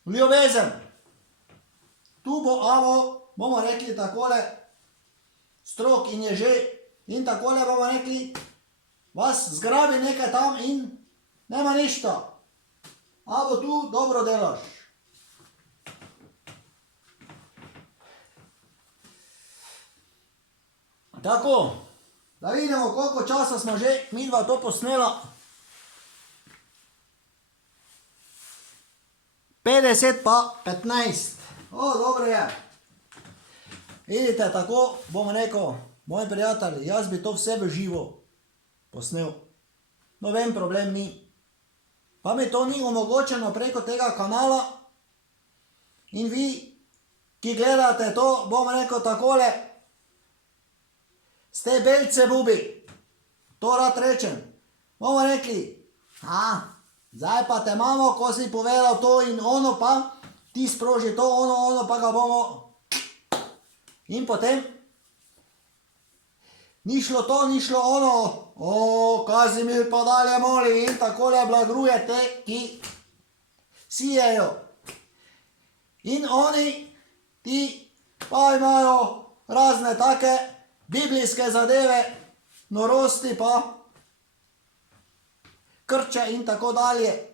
ljubezen. Tu bo Avo, bomo rekli takole, strok in je že, in takole bomo rekli, vas zgrabi nekaj tam in nema ništa. abo tu dobro delaš. Tako, da vidimo, koliko časa smo že midva to posnela. 50 pa 15. O, dobro je. Vidite, tako bom rekel, moj prijatelj, jaz bi to vse v živo posnel. Noben problem ni. Pa mi to ni omogočeno preko tega kanala. In vi, ki gledate to, bom rekel takole, ste belce bubi. To rad rečem. Bomo rekli, zdaj pa te imamo, ko si povedal to in ono pa, ti sproži to, ono pa ga bomo. In potem, ni šlo to, ni šlo ono, Kazimir pa dalje moli in takole blagruje te, ki sijejo. In oni, ti pa imajo razne take biblijske zadeve, norosti pa krče in tako dalje.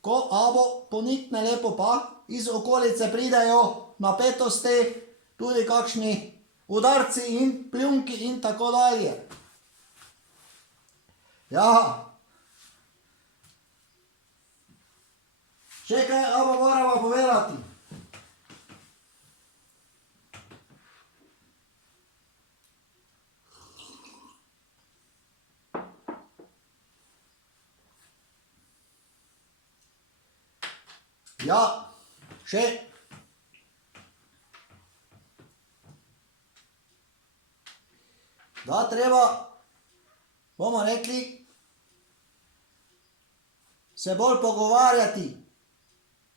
Ko abo ponikne lepo pa, iz okolice pridejo napetosti, tudi kakšni udarci in pljunki in tako dalje. Ja. Še kaj abo moramo povedati. Ja, še. Da treba, bomo rekli, se bolj pogovarjati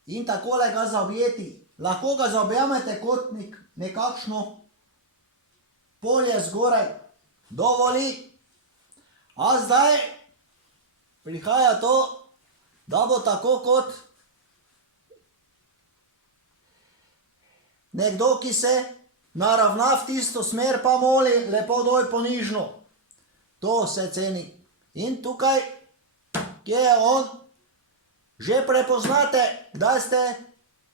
in takole ga zaobjeti. Lahko ga zaobjamete kot nekakšno polje zgoraj, dovoli. A zdaj prihaja to, da bo tako kot nekdo, ki se naravna v tisto smer, pa moli lepo doj ponižno. To se ceni. In tukaj, kje je on, že prepoznate, kdaj ste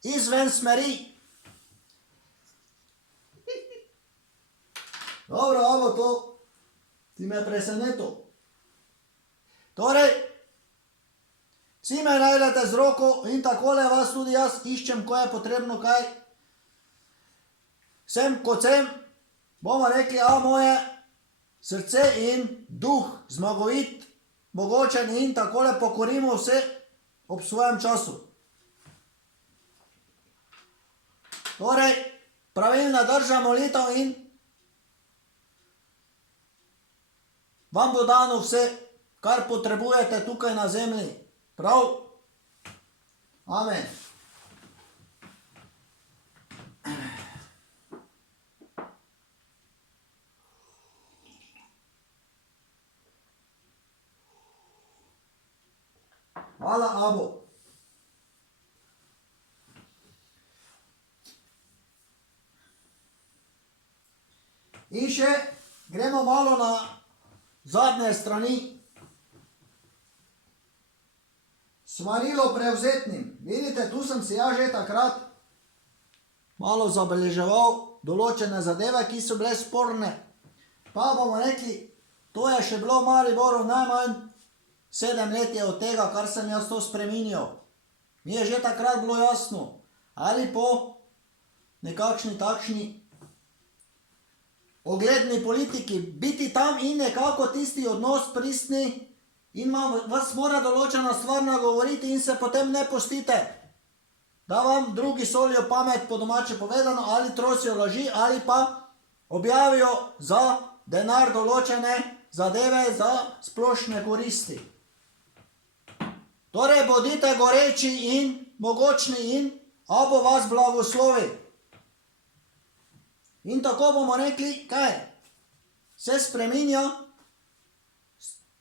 izven smeri. Dobro, abo to, ti me presenetil. Torej, vsi me najdete z roko in takole vas tudi jaz iščem, ko je potrebno kaj. Sem kot sem, bomo rekli, moje srce in duh zmagovit, mogočen in takole pokorimo vse ob svojem času. Torej, pravilna drža molitev in vam bo dano vse, kar potrebujete tukaj na zemlji. Prav? Amen. Hvala, abo. In še gremo malo na zadnje strani. Svarilo prevzetnim. Vidite, tu sem si ja že takrat malo zabeleževal določene zadeve, ki so bile sporne. Pa bomo rekli, to je še bilo v Mariboru najmanj 7 let je od tega, kar sem jaz to spreminjal. Mi je že takrat bilo jasno, ali po nekakšni takšni ogledni politiki, biti tam in nekako tisti odnos pristni in vas mora določena stvar nagovoriti in se potem ne pustite, da vam drugi solijo pamet, po domače povedano, ali trosijo laži, ali pa objavijo za denar določene zadeve za splošne koristi. Torej, bodite goreči in mogočni in abo vas blagoslovi. In tako bomo rekli, kaj? Se spreminja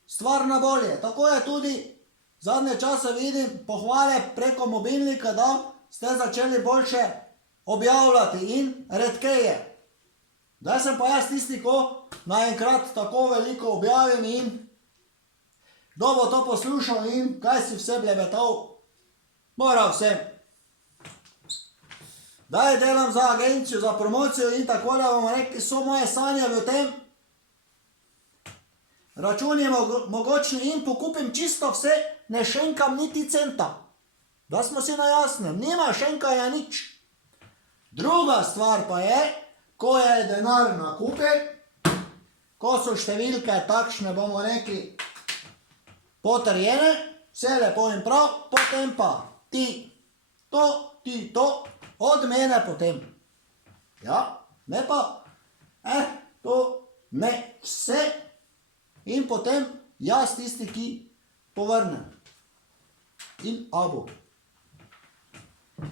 stvar na bolje. Tako je tudi zadnje čase vidim pohvale preko mobilnika, da ste začeli boljše objavljati in redkeje. Zdaj sem pa jaz tisti, ko naenkrat tako veliko objavim in kdo bo to poslušal in kaj si vse blebetal. Moram vsem. Daj delam za agencijo, za promocijo in tako da bomo rekli, so moje sanje v tem. Račun je mogočni in pokupim čisto vse, ne šenkam niti centa. Da smo si na jasnem, nima šenkanja nič. Druga stvar pa je, ko je denar na kupe, ko so številke takšne, bomo rekli, potrjene, vse lepo in prav, potem pa ti to, od mene potem. Ja, ne pa, to ne vse in potem jaz tisti, ki povrnem. In abo.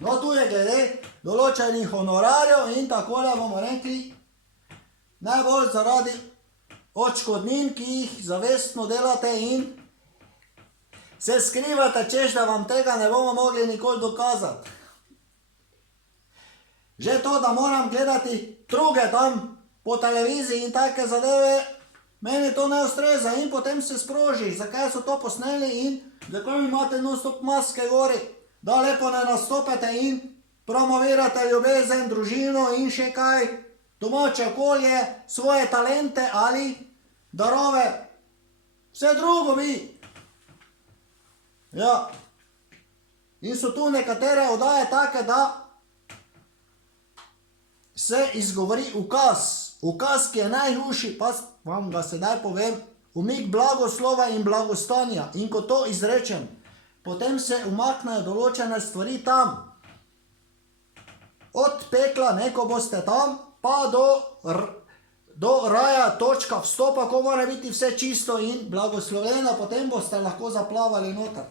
No, tu je glede določenih honorarjev in tako da bomo rekli, najbolj zaradi odškodnin, ki jih zavestno delate in se skrivate, češ da vam tega ne bomo mogli nikoli dokazati. Že to, da moram gledati druge tam po televiziji in take zadeve, meni to ne ustreza in potem se sproži, zakaj so to posneli in zakaj imate non-stop maske gori, da lepo ne nastopete in promovirate ljubezen, družino in še kaj, domače okolje, svoje talente ali darove, vse drugo bi. Ja, in so tu nekatere oddaje take, da se izgovori ukaz, ki je najhujši, pa vam ga sedaj povem, umik blagoslova in blagostanja. In ko to izrečem, potem se umaknejo določene stvari tam. Od pekla, ko boste tam, pa do raja, točka vstopa, ko mora biti vse čisto in blagoslovljeno, potem boste lahko zaplavali noter.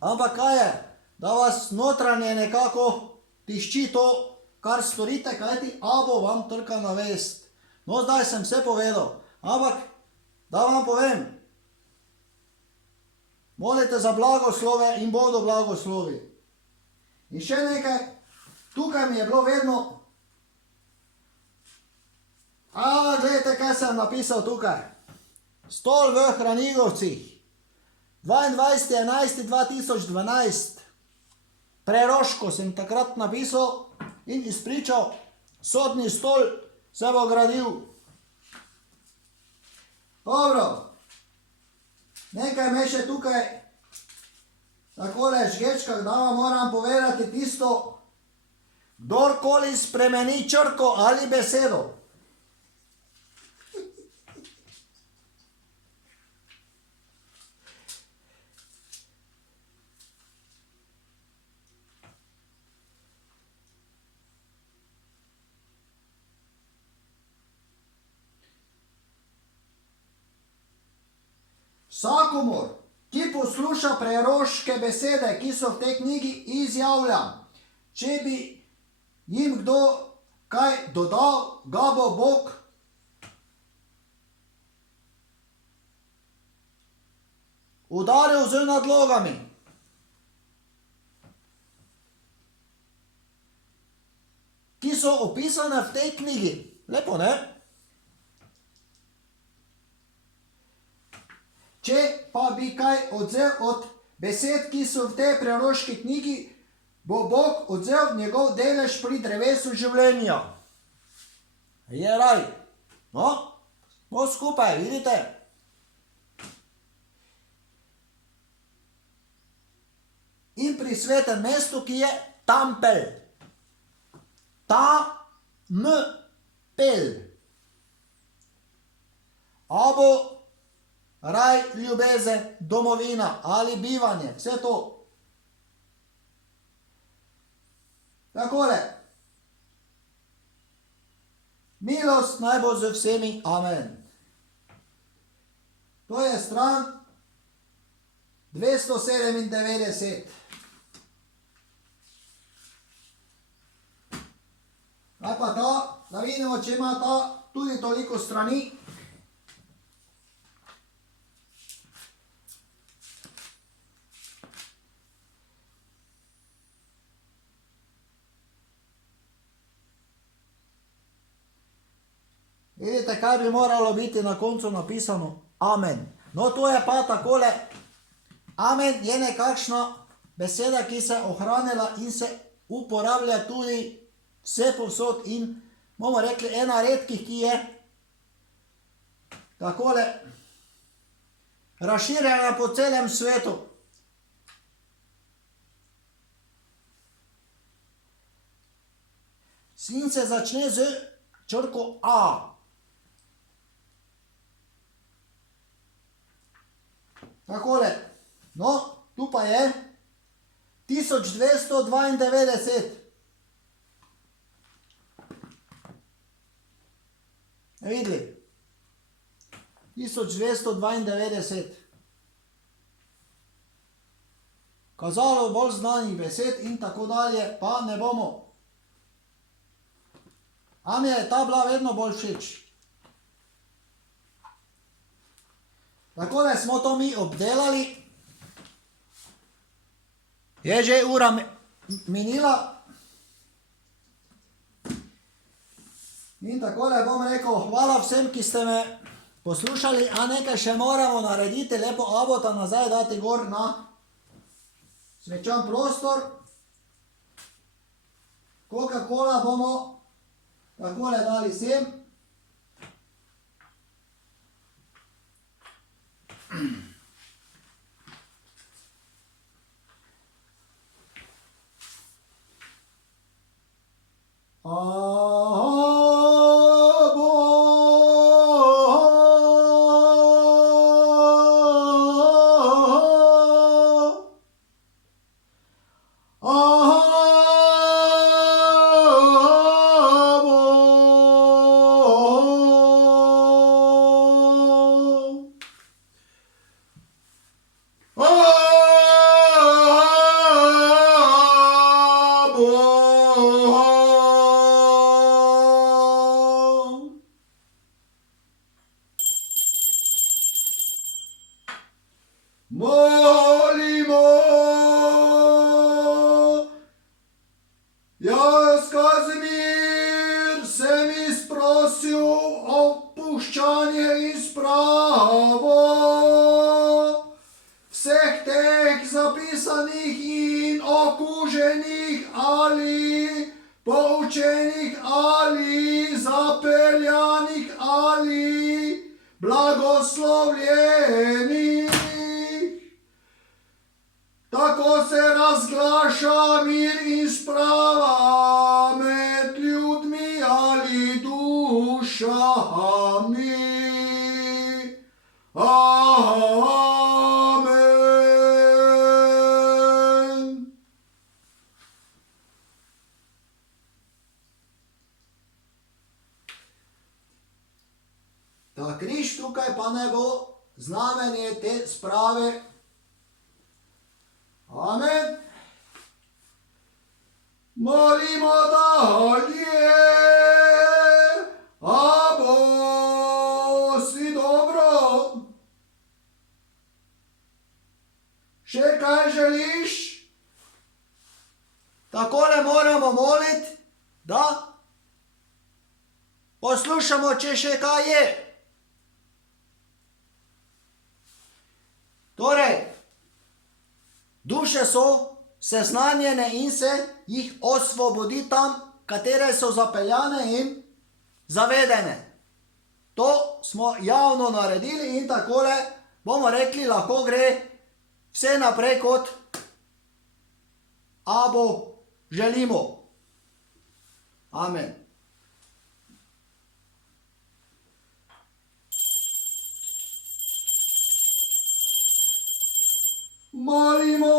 Ampak kaj je, da vas notranje nekako tišči to, kar storite, kajti abo vam trka na vest. No, zdaj sem vse povedal, ampak da vam povem, molite za blagoslove in bodo blagoslovi. In še nekaj, tukaj mi je bilo vedno, gledajte, kaj sem napisal tukaj. Stol v Hranigovcih, 22.11.2012, Preroško sem takrat napisal, in izpričal, sodni stol se bo gradil. Dobro, nekaj me še tukaj takole žgečkah, da vam moram povedati tisto, kdorkoli spremeni črko ali besedo. Vsakomur, ki posluša preroške besede, ki so v tej knjigi, izjavljam, če bi jim kdo kaj dodal, ga bo Bog udaril z nadlogami. Ki so opisane v tej knjigi. Lepo, ne? Če pa bi kaj odzel od besed, ki so v tej preroški knjigi, bo Bog odzel njegov delež pri drevesu življenja. Je raj. No, smo skupaj, vidite? In pri svetem mestu, ki je Tampel. Ta-m-pel. Abo raj, ljubezen, domovina ali bivanje, vse to. Takole. Milost naj bo z vsemi, amen. To je stran 297. Kaj pa ta, da vidimo, če ima ta tudi toliko strani. Vidite, kaj bi moralo biti na koncu napisano? Amen. No, to je pa takole. Amen je nekakšna beseda, ki se je ohranila in se uporablja tudi vse povsod in bomo rekli ena redkih, ki je takole razširjena po celem svetu. In se začne z črko A. Takole, no, tu pa je 1292. Videli? 1292. Kazalo bolj znanih besed in tako dalje, pa ne bomo. A mi je ta bila vedno bolj všeč. Takole smo to mi obdelali. Je že ura minila. In takole bom rekel, hvala vsem, ki ste me poslušali, a nekaj še moramo narediti, lepo abota nazaj dati gor na svečan prostor. Coca-Cola bomo takole dali sem. Molimo, jaz Kazimir sem izprosil opuščanje in spravo vseh teh zapisanih in okuženih ali poučenih ali zapeljanih ali blagoslovljenih. Tako se razglaša mir in sprava med ljudmi ali dušami. Amen. Ta križ tukaj pa ne bo znamenje te sprave. Amen. Molimo dalje. Abo si dobro. Še kaj želiš? Takole moramo moliti, da poslušamo, če še kaj je. Torej, duše so seznanjene in se jih osvobodi tam, katere so zapeljane in zavedene. To smo javno naredili in takole bomo rekli, lahko gre vse naprej kot abo želimo. Amen. Molimo,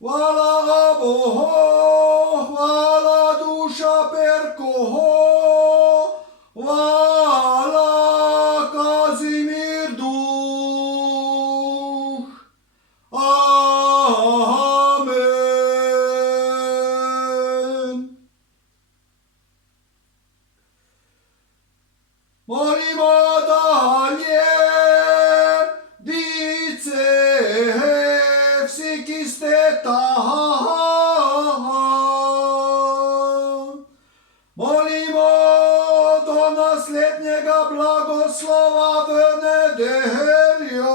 hvala Bohu, hvala duša perkoho, hvala Kazimir duh. Amen. Molimo dalje. Molimo do naslednjega blagoslova v nedeljo.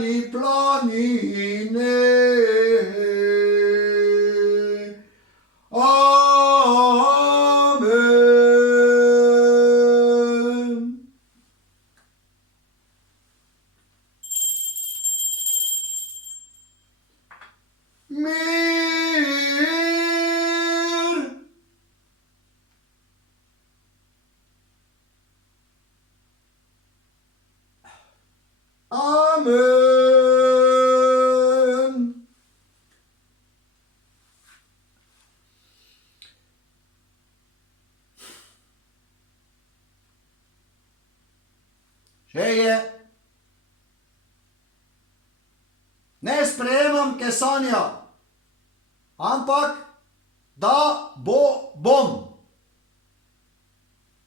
zeleni planine. Amen. Mir. Amen. Želje. Ne sprejemam kesanja, ampak da bom.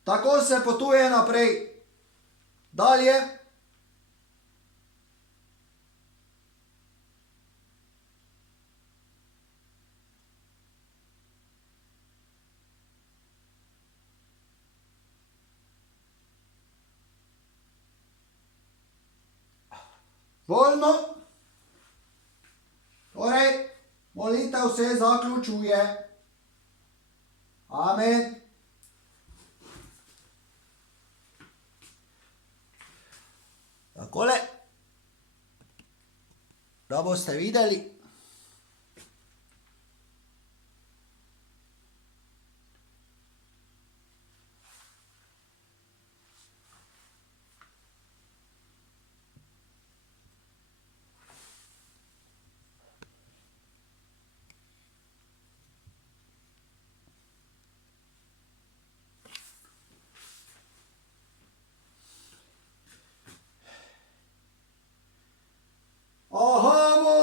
Tako se potuje naprej. Dalje. Voljno. Torej, molitev se zaključuje. Amen. Takole, da boste videli. Ahamo,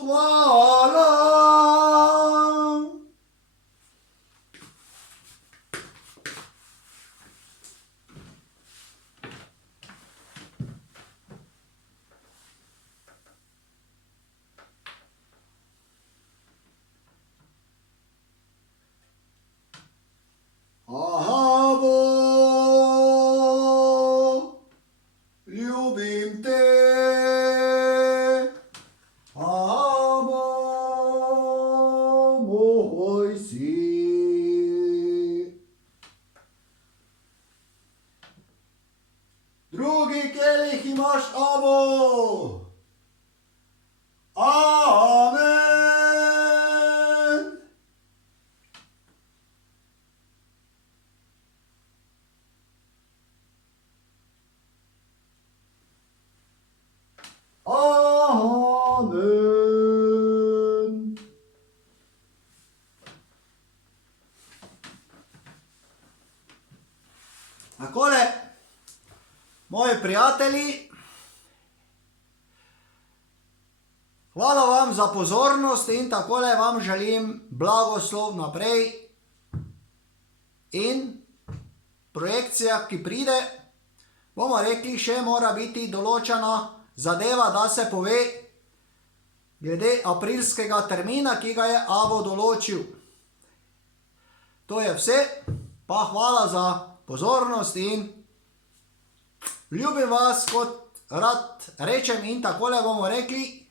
hvala. Ahamo, ljubim te. Moj si. Drugi kelih imaš, abo. Amen. Amen. Takole, moji prijatelji, hvala vam za pozornost in takole vam želim blagoslov naprej in projekcija, ki pride, bomo rekli, še mora biti določena zadeva, da se pove glede aprilskega termina, ki ga je Avo določil. To je vse, pa hvala za pozornost in ljubim vas, kot rad rečem, in takole bomo rekli,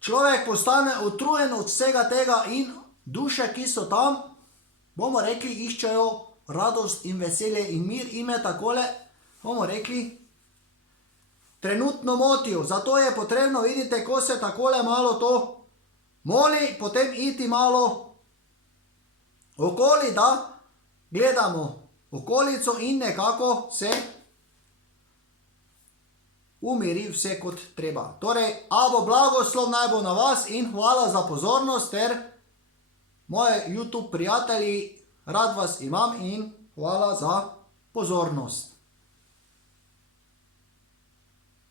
človek postane utrujen od vsega tega in duše, ki so tam, bomo rekli, iščejo radost in veselje in mir, ime takole, bomo rekli, trenutno motijo. Zato je potrebno, vidite, ko se takole malo to moli, potem iti malo okoli, da gledamo okolico in nekako se umiri vse kot treba. Torej, Abo blagoslov naj bo na vas in hvala za pozornost, ter moje YouTube prijatelji, rad vas imam in hvala za pozornost.